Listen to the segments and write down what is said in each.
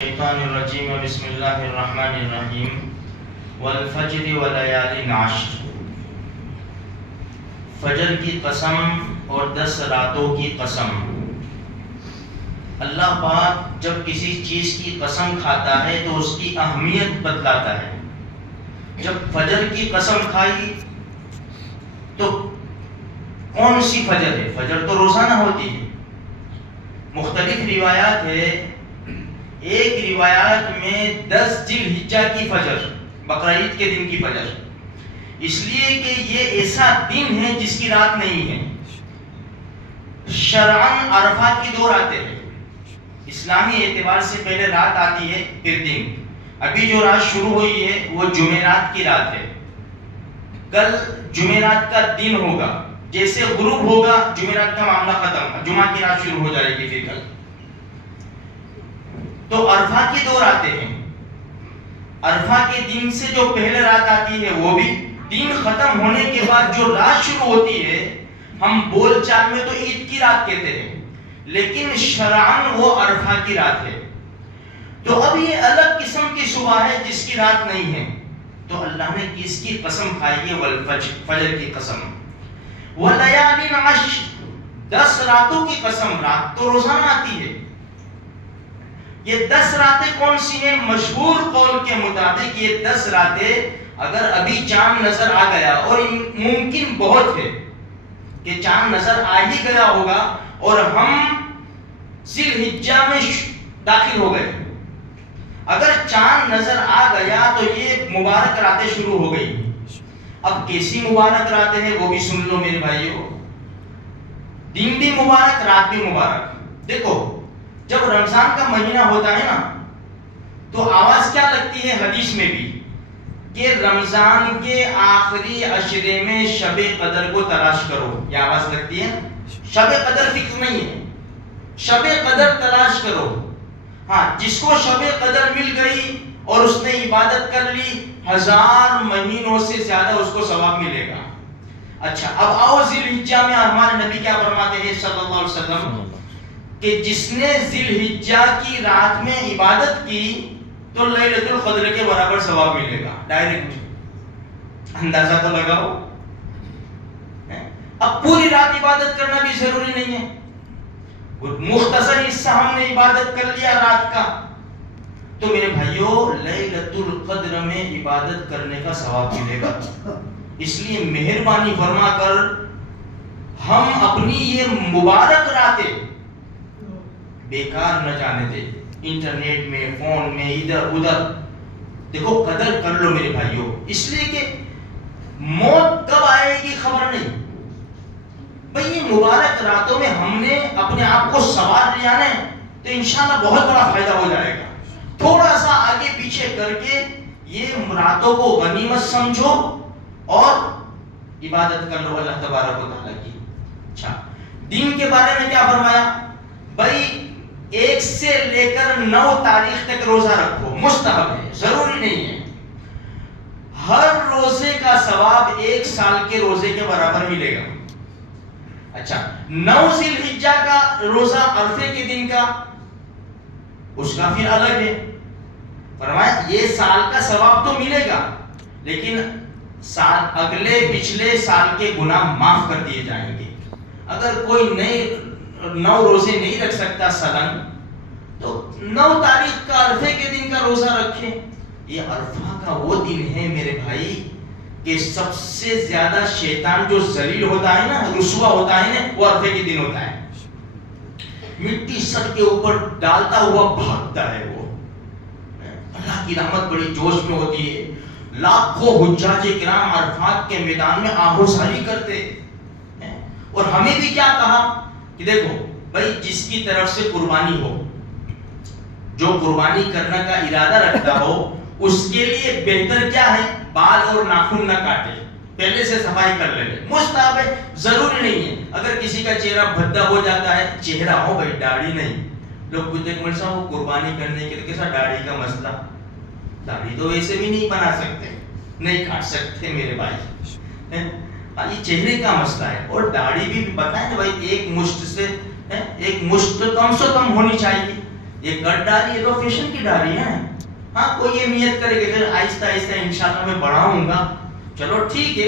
الشیطان الرجیم بسم اللہ الرحمن الرحیم والفجر ولیال عشر. فجر کی قسم اور 10 راتوں کی قسم. اللہ پاک جب کسی چیز کی قسم کھاتا ہے تو اس کی اہمیت بتلاتا ہے. جب فجر کی قسم کھائی تو کون سی فجر ہے؟ فجر تو روزانہ ہوتی ہے. مختلف روایات ہے. ایک روایات میں 10 ذی الحجہ کی فجر، بقرہ عید کے دن کی فجر، اس لیے کہ یہ ایسا دن ہے جس کی رات نہیں ہے. شرعاً عرفہ کی 2 راتیں ہیں. اسلامی اعتبار سے پہلے رات آتی ہے پھر دن. ابھی جو رات شروع ہوئی ہے وہ جمعرات کی رات ہے. کل جمعرات کا دن ہوگا. جیسے غروب ہوگا جمعرات کا معاملہ ختم، جمعہ کی رات شروع ہو جائے گی. پھر کل تو عرفہ کی 2 راتیں ہیں. عرفہ کے دن سے جو پہلے رات آتی ہے وہ بھی دن ختم ہونے کے بعد جو رات شروع ہوتی ہے، ہم بول چال میں تو عید کی رات کہتے ہیں، لیکن شرعاً وہ عرفہ کی رات ہے. تو اب یہ الگ قسم کی صبح ہے جس کی رات نہیں ہے. تو اللہ نے کس کی قسم کھائی ہے؟ والفجر، فجر کی قسم. ولیال عشر، 10 راتوں کی قسم. رات تو روزانہ آتی ہے. یہ 10 راتیں کون سی ہیں؟ مشہور قول کے مطابق یہ 10 راتیں، اگر ابھی چاند نظر آ گیا، اور ممکن بہت ہے کہ چاند نظر آ ہی گیا ہوگا اور ہم ذی الحجہ میں داخل ہو گئے، اگر چاند نظر آ گیا تو یہ مبارک راتیں شروع ہو گئی. اب کیسی مبارک راتیں ہیں وہ بھی سن لو میرے بھائیو. دن بھی مبارک، رات بھی مبارک. دیکھو جب رمضان کا مہینہ ہوتا ہے نا تو آواز کیا لگتی ہے حدیث میں بھی کہ رمضان کے آخری عشرے میں شب قدر کو تلاش کرو. یہ آواز لگتی ہے. شب قدر فکر نہیں ہے، شب قدر تلاش کرو. ہاں، جس کو شب قدر مل گئی اور اس نے عبادت کر لی، 1000 مہینوں سے زیادہ اس کو ثواب ملے گا. اچھا، اب آؤ ذی الحجہ میں ہمارے نبی کیا فرماتے ہیں صلی اللہ علیہ وسلم کہ جس نے ذی الحجہ کی رات میں عبادت کی تو لیلۃ القدر کے برابر ثواب ملے گا. ڈائریکٹ اندازہ تو لگاؤ. اب پوری رات عبادت کرنا بھی ضروری نہیں ہے. مختصر حصہ ہم نے عبادت کر لیا رات کا، تو میرے بھائیو لیلۃ القدر میں عبادت کرنے کا ثواب ملے گا. اس لیے مہربانی فرما کر ہم اپنی یہ مبارک راتیں بیکار نہ جانے دے. انٹرنیٹ میں، فون میں، ادھر ادھر. دیکھو قدر کر لو میرے بھائیو، اس لیے کہ موت کب آئے گی خبر نہیں. بھئی یہ مبارک راتوں میں ہم نے اپنے آپ کو سنوار لیا نا تو انشاءاللہ بہت بڑا فائدہ ہو جائے گا. تھوڑا سا آگے پیچھے کر کے یہ راتوں کو غنیمت سمجھو اور عبادت کر لو اللہ تبارک و تعالیٰ کی. اچھا، دین کے بارے میں کیا فرمایا؟ بھئی 1 سے لے کر 9 تاریخ تک روزہ رکھو. مستحب ہے، ضروری نہیں ہے. ہر روزے کا ثواب 1 سال کے روزے کے برابر ملے گا. اچھا، 9 ذی الحجہ کا روزہ عرفے کے دن کا، اس کا پھر الگ ہے. فرمایا یہ سال کا ثواب تو ملے گا، لیکن اگلے پچھلے سال کے گناہ معاف کر دیے جائیں گے. اگر کوئی 9 روزے نہیں رکھ سکتا سالن، تو 9 تاریخ کا عرفے کے دن کا روزہ رکھے. یہ عرفہ کا وہ دن ہے میرے بھائی کہ سب سے زیادہ شیطان جو ذلیل ہوتا ہے نا، رسوا ہوتا ہے نا، وہ عرفے کے دن ہوتا ہے. مٹی سر کے اوپر ڈالتا ہوا بھاگتا ہے وہ. اللہ کی رحمت بڑی جوش میں ہوتی ہے. لاکھوں حجاج کرام عرفات کے میدان میں آہوساری کرتے. اور ہمیں بھی کیا کہا کہ دیکھو بھائی جس کی طرف سے قربانی ہو، جو قربانی کرنے کا ارادہ رکھتا ہو، اس کے لیے بہتر کیا ہے؟ بال اور ناخن نہ کاٹے، پہلے سے صفائی کر لے. مستحب ہے، ضروری نہیں ہے. اگر کسی کا چہرہ بھدا ہو جاتا ہے، چہرہ ہو بھائی، داڑھی نہیں. لوگ پوچھتے ہیں مرزا وہ قربانی کرنے کے لیے کیسا داڑھی کا مسئلہ؟ داڑھی تو ویسے بھی نہیں بنا سکتے، نہیں کاٹ سکتے میرے بھائی. یہ چہرے کا مسئلہ ہے. اور داڑھی بھی بتائیں کہ بھائی 1 مشت سے 1 مشت کم سے کم ہونی چاہیے. یہ کٹ ڈالی یہ تو فیشن کی ڈالی ہے. ہاں کوئی یہ نیت کرے کہ آہستہ آہستہ انشاءاللہ میں بڑھاؤں گا, چلو ٹھیک ہے,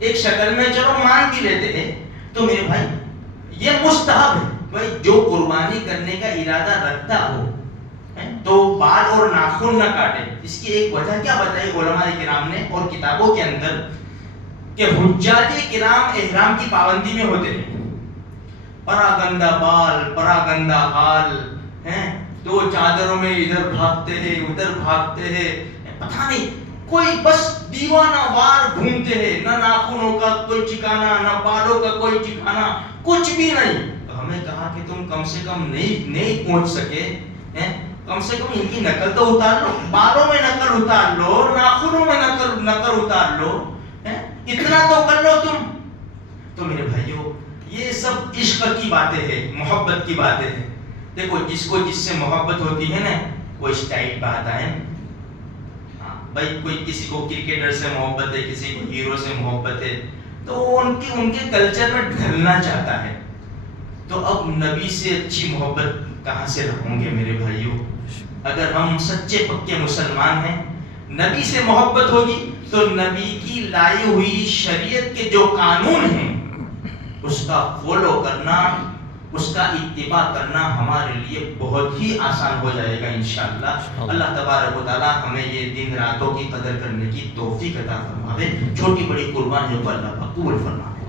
ایک شکل میں چلو مان بھی لیتے ہیں. تو میرے بھائی یہ مستحب ہے, بھائی جو قربانی کرنے کا ارادہ رکھتا ہو تو بال اور ناخن نہ کاٹے. اس کی ایک وجہ کیا بتائی علماء کرام نے اور کتابوں کے اندر, کہ حجاج کرام احرام کی پابندی میں ہوتے ہیں, پراگندہ بال پراگندہ حال ہیں, تو چادروں میں ادھر بھاگتے ہیں ادھر بھاگتے ہیں, پتہ نہیں کوئی بس دیوانہ وار گھومتے ہیں, نہ ناخنوں کا کوئی ٹھکانا نہ بالوں کا کوئی ٹھکانا, کچھ بھی نہیں. تو ہمیں کہا کہ تم کم سے کم نہیں پہنچ سکے, کم سے کم ان کی نقل تو اتار لو, بالوں میں نقل اتار لو, ناخنوں میں نقل اتار لو, اتنا تو کر لو تم. تو میرے بھائیوں یہ سب عشق کی باتیں ہیں, محبت کی باتیں ہیں. دیکھو جس کو جس سے محبت ہوتی ہے نا وہ اسٹائل پہ آتا ہے. بھائی کوئی کسی کو کرکٹر سے محبت ہے, کسی کو ہیرو سے محبت ہے, تو ان کے کلچر میں ڈھلنا چاہتا ہے. تو اب نبی سے اچھی محبت کہاں سے رکھوں گے میرے بھائیوں؟ اگر ہم سچے پکے مسلمان ہیں, نبی سے محبت ہوگی تو نبی کی لائی ہوئی شریعت کے جو قانون ہیں اس کا فالو کرنا, اس کا اتباع کرنا ہمارے لیے بہت ہی آسان ہو جائے گا انشاءاللہ. اللہ تبارک و تعالی ہمیں یہ دن راتوں کی قدر کرنے کی توفیق عطا فرماوے. چھوٹی بڑی قربانیوں کو اللہ قبول فرمائے.